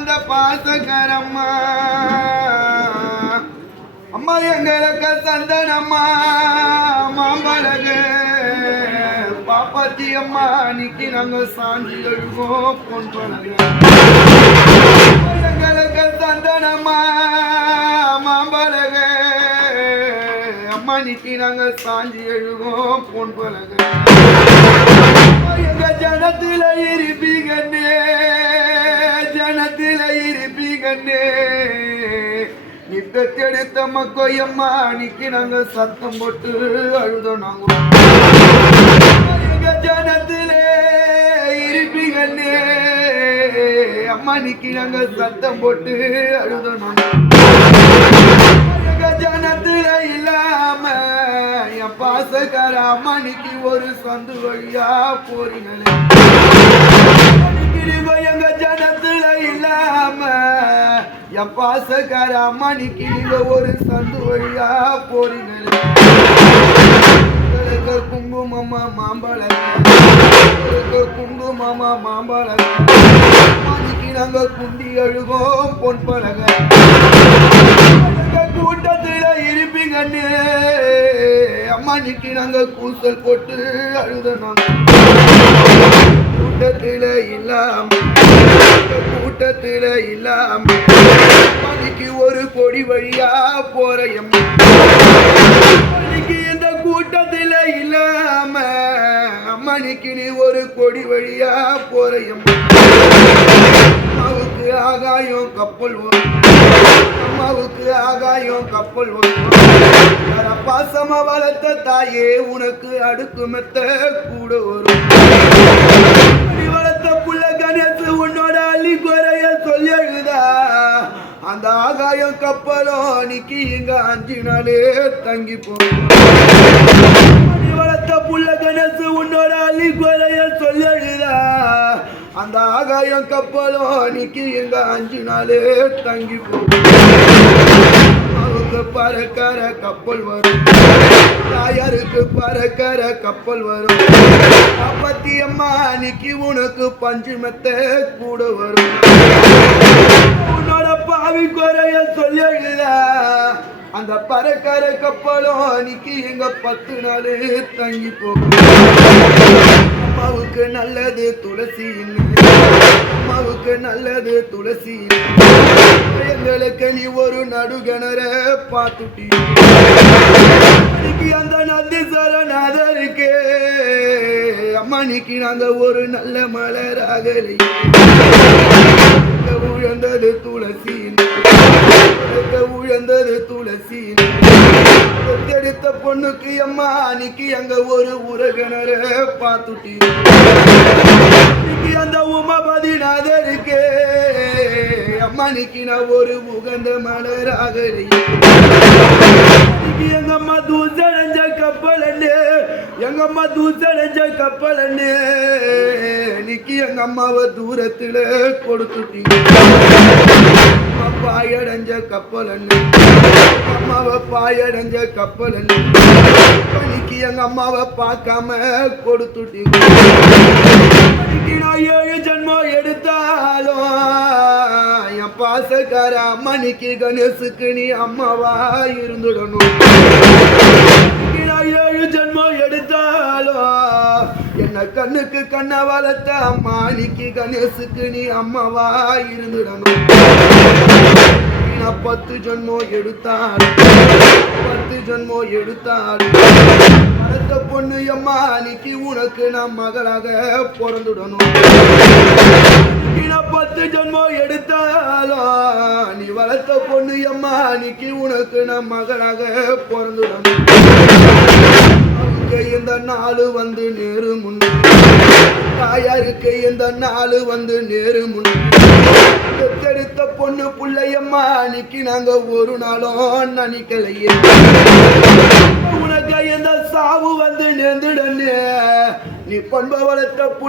அந்த பாசகரம்மா. அம்மா எங்களுக்கு சந்தனம்மா. மாம்பழகு. பாப்பாத்தி அம்மா அன்னைக்கு நாங்கள் சாஞ்சி எழுவோம் கொண்டு எங்களுக்கு சந்தனம்மா. மாம்பழகு. அம்மா நிக்கி நாங்கள் சாஞ்சி எழுவோம் பொன் பழகு. நித்தெடுத்த கொய்யம்மா அன்னைக்கு நாங்க சத்தம் போட்டு அழுதோம் நாங்க. ஜனத்திலே இருப்பீங்கன்னே அம்மா நிக்கி நாங்க சத்தம் போட்டு அழுதோம் நாங்க. எங்க இல்லாம என் பாசக்கார அம்மா நிக்கி ஒரு சந்து வழியா போறீங்களே. அடிக்கடிங்க எங்க ஜனத்துல இல்லாம என் பாசக்கார அம்மாணிக்கு நீங்க ஒரு சந்து வழியா போறீங்க குங்குமமா மாம்பழம். உங்களுக்கு குங்குமமா மாம்பழம். அன்னைக்கு நாங்க குண்டி அழுவோம் பொன் பழக கூட்டத்துல இருப்பீங்கன்னு அம்மாணிக்கு நாங்க கூசல் போட்டு அழுத நாங்க கூட்டத்துல இல்லாம. கூட்டத்தில் இல்லாம. அன்னைக்கு ஒரு கொடி வழியா போற எம் அன்னைக்கு இந்த கூட்டத்தில் இல்லாம மணிக்கு நீ ஒரு கொடி வழியா போற எம் அம்மாவுக்கு ஆகாயம் கப்பல் வரும் அம்மாவுக்கு ஆகாயம் கப்பல் வரும் பாசமா வளர்த்த தாயே உனக்கு அடுக்குமெத்த கூட வரும். கப்பலோ நிக்கி இங்க அஞ்சு நாளே தங்கி போகும். வளர்த்த புள்ள கணசு உன்னோட அள்ளி குறைய சொல்லழுதா அந்த ஆகாயம் கப்பலோ நிக்கி இங்க அஞ்சு நாளே தங்கி போகும். அவங்க பறக்கிற கப்பல் வரும். தாயாருக்கு பறக்கிற கப்பல் வரும். அப்பத்தி அம்மா அன்னைக்கு உனக்கு பஞ்சு மெத்த கூட வரும். பாவி குறைய சொல்லி அந்த பறக்கிற கப்பலும் அன்னைக்கு எங்க பத்து நாள் தங்கி போகும் அம்மாவுக்கு நல்லது துளசி அம்மாவுக்கு நல்லது துளசி எங்களுக்கு நீ ஒரு நடுகணர பார்த்துட்டி. அந்த அந்த சரணாதருக்கு அம்மா நீக்கி நாங்க ஒரு நல்ல மலராகலை உழந்தது துளசி உழந்தது துளசி எடுத்த பொண்ணுக்கு அம்மா அன்னைக்கு அங்க ஒரு உரகணர பார்த்துட்டி அந்த உமாபதி நாதருக்கு அம்மா அன்னைக்கு நான் ஒரு உகந்த மலராகலை எங்க அம்மா தூசடைஞ்ச கப்பல் இன்னைக்கு எங்க அம்மாவை தூரத்துல கொடுத்துட்டீங்க. பாயடைஞ்ச கப்பல் அம்மாவை பாயடைஞ்ச கப்பல் அண்ணே இன்னைக்கு எங்க அம்மாவை பார்க்காம கொடுத்துட்டீங்க. நான் ஏழு ஜென்மம் எடுத்தாலும் என் பாசக்கார அம்மனிக்கு கணேசுக்கு நீ அம்மாவா இருந்துடணும். ஜென்மம் எடுத்தாலோ என்ன கண்ணுக்கு கண்ண வளர்த்த அம்மானிக்கு கணேசுக்கு நீ அம்மாவா இருந்துடணும். நான் பத்து ஜென்மம் எடுத்தாள் பத்து ஜென்மம் எடுத்தாள் வளர்த்த பொண்ணு அம்மா அன்னைக்கு உனக்கு நான் மகளாக பிறந்துடணும். பத்து வளர்த்த பொண்ணு அம்மா அன்னைக்கு உனக்கு நான் மகளாக பிறந்து இந்த நாள் வந்து நேரு முன் தாயாருக்கு இந்த நாள் வந்து நேரு முன் பெத்தெடுத்த பொண்ணு பிள்ளையம்மா அன்னைக்கு நாங்க ஒரு நாளும் நினைக்கலையே உனக்கு இந்த சாவு வந்து நேர்ந்துடனே. நீ பண்ப வளர்த்த புள்ள